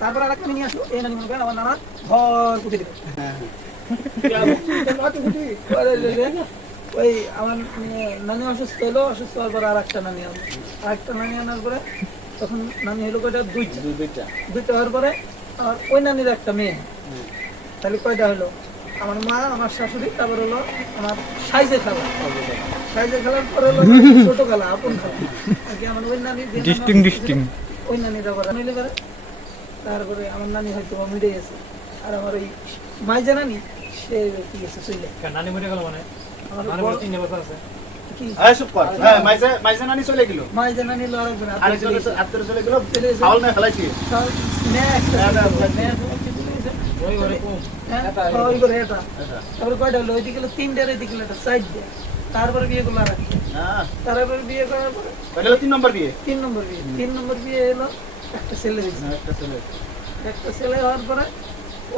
তারপর আরেকটা নিয়ে আসলো, এই নানি মনে করেন আমার নানা ঘর পুঁতে দিল। ওই আমার নানি অসুস্থ হলো, অসুস্থ হওয়ার পরে আরেকটা নানি আনলো, আরেকটা নানি আনার পরে তখন নানি হলো কয়টা, দুইটা হওয়ার পরে আর ওই নানির একটা মেয়ে, তাহলে কয়টা হলো, আমার মা, আমার শাশুড়ি, তারপর হলো আমার সাইজে খালা, সাইজে খেলার পরে হলো ছোট খালা, আপন খালা আর কি। আমার ওই নানি ওই নানিটা করে নইলে পারে। তারপরে আমার নানি হয়তো মিটে গেছে, আর আমার ওই মাইজা নানি সে কি গেছে চলে। নানি মরে গেল মানে আমার নানি বড়- 3 বছর আছে। কি হ্যাঁ চুপ কর। হ্যাঁ মাইজা নানি চলে গেল, মাইজা নানি হলো আরেকজন আরেকজন আত্মীয় চলে গেল, চলে গেছে। ফাউল না ফেলাইছি। মেয়ে একটা হ্যাঁ, ছিল, হ্যাঁ, মেয়ে একটা চলে গেছে। ওই ঘরে কম হ্যাঁ, ওই করে এটা। তারপরে কয়টা হলো, ওইদিকে হলো 3টার, এদিকে হলো একটা, 4টে। তারপরে বিয়ে করলো আরেকটা। হ্যাঁ তারপরে বিয়ে করার পরে ওইটা হলো 3 নম্বর বিয়ে। 3 নম্বর বিয়ে। 3 নম্বর বিয়ে হলো একটা ছেলে হয়েছে। হ্যাঁ, একটা ছেলে। একটা ছেলে হওয়ার পরে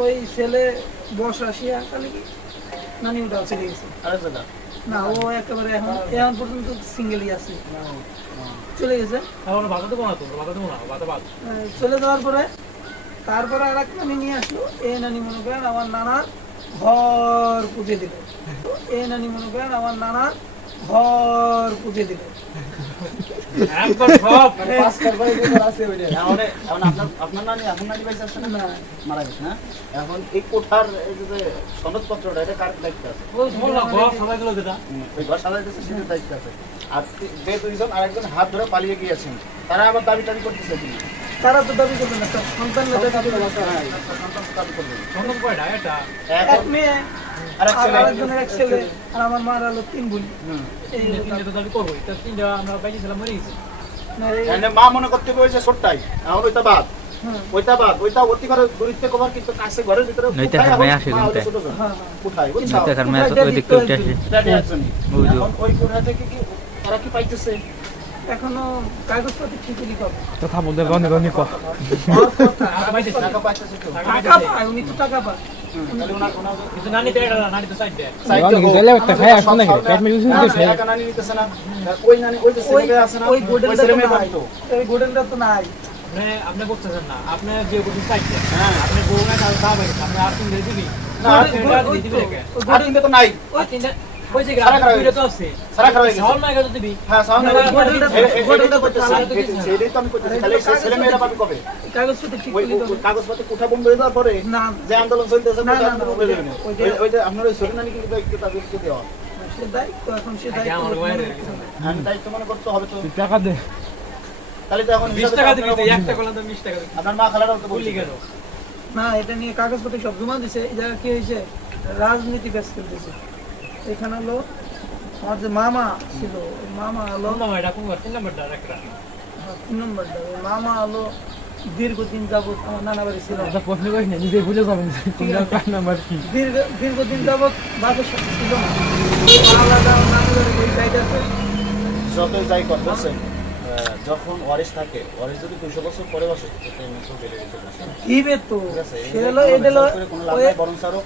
ওই ছেলে বর্ষ আসিয়া কালে কি নানি ওটাও চলে গেছে। আরেকটা না, ও একেবারে এখন পর্যন্ত সিঙ্গেলই আছে, চলে গেছে। এখন ভাত দেবো না, তো ভাত দেবো না, ভাত ভাত চলে যাওয়ার পরে তারপরে আর এক নানি নিয়ে আসলো, এই নানি মনে করেন আমার নানার ঘর পুঁতে দিল। এই নানি মনে করেন আমার নানার ঘর পুঁতে দিল। একবার সব এখন আপনার নানি বাইসে আছে না? না, মারা গেছে না? এখন এই কোঠার এই যে সনদপত্রটা, এটা কার দায়িত্ব আছে? ওই বললাম ঘর সবাই দিল যেটা ওই ঘর সাজাইতেছে, সেটার দায়িত্ব আছে। আর যে দুইজন আরেকজন হাত ধরে পালিয়ে গিয়েছেন, তারা আবার দাবি টাবি করতেছে কিনা? তারা তো দাবি করবে না, তার সন্তান দাবি করবে না। হ্যাঁ, সন্তান তো দাবি করবে না। সন্তান কয়টা এটা এক এখন মেয়ে আরেক আর ছেলে। আরেকজনের এক ছেলে, আর আমার মার হলো 3 বোন। হুম। এই হলো তিনটা তো দাবি করবোই, তো তিনটা আমরা বাইরে ছিলাম মরে গেছি। না, এই- এনে মা মনে করতে হয়েছে ছোটটাই, এখন ওইটা বাদ, হ্যাঁ, ওইটা অতি করে দূরিত্বে কভার, কিন্তু কাছে ঘরের ভিতরে নইতে কোথায় হারমে এখন আসে মা কিন্তু। হলো ছোটজন। হ্যাঁ, কোথায় বুঝছো? নইতে কার মেয়ে ওই দিক উঠে আসে এটা একজনই। বুঝো। এখন ওই কোঠা থেকে কি তারা কি পাইতেছে? এখনো কাগজপত্র ঠিকই লিখবে। কথা বলতে গনি গনি ক টাকা পাইতেছি, টাকা পাইতেছে তো? টাকা পায়, উনি তো টাকা পায়। তাহলে ওনার কিন্তু নানি তো এটা না, নানি তো সাইড দেয়। টাকা নানি নিতেছে না? ওই নানি, ওই যে ছেলে মেয়ে আছে না? ওই ওই গোডেনটা ছেলে তো মেয়ে নাই, বাড়ি তো। ওই গোডেনটা তো নাই। আপনি করতেছেন না, আপনি যে করছেন সাইড দেয়। হ্যাঁ। আপনি বউ না তাহলে দাও বাইরে, আপনি আর তিন দিয়ে দিবি না, আর আর তিন তিনটা দিয়ে দিবি রেখে। ওই আর তিনটে তো নাই। আর তিনটা ওই যে সারা খারাপ দুইটা তো আছে, সারা খারাপ হয়ে গেছে। সল মাইকা তো দিবি। হ্যাঁ, সামনে না, গোডেনটা তো করতেছে। চালাই তো কিছু না। সেটাই তো আমি করতেছি। তাহলে সেই ছেলে মেয়েরা পাবে কবে? কাগজপত্র ঠিক ওই লিখবে। কাগজপত্র কোঠা বন্ধ হয়ে যাওয়ার পরে না, যে আন্দোলন চলতেছে, না, ওই না, আন্দোলন না, হয়ে যাবে না। ওই- ওই যে আপনার ওই ছোট নানি কিন্তু দায়িত্ব তাদেরকে দেওয়া। সে দায়িত্ব, এখন সে আগে দায়িত্ব আমার মনে বাইরে করতে হবে। আমি দায়িত্ব মনে করতে হবে তো। টাকা দে তাহলে তো এখন 20 হিসাবে টাকা তো দিবি, আপনারা তুই একটা করলাম তো 20 টাকা দিবি। আপনার মা খালারাও তো বললি বললি কেন? না, এটা নিয়ে কাগজপত্র সব জমা দিছে। এই জায়গা কি হয়েছে, রাজনীতি ব্যাস খেলতেছে। এখানে হলো আমার যে মামা ছিল, ওই মামা হলো কোন নাম্বার এটা, কোন ঘর? 3 নাম্বারটা একটা। 3 নম্বরটা, ওই মামা হলো দীর্ঘদিন যাবত আমার নানা বাড়ি ছিল। প্রশ্ন করিস না নিজে ভুলে যাবেন নাম্বার কি দীর্ঘদিন যাবত বাসের সাথে ছিল না, আলাদা নানা বাড়ি ওই সাইড আছে। যতই যাই কর বলছেন, যখন ওয়ারিশ থাকে, ওয়ারিশ যদি 200 বছর পরে বসে, তো বেড়ে গেছে। দিবে তো ঠিক আছে? সে হলো এটা হলো কোনো লাভ ওই নাই, বরং আরো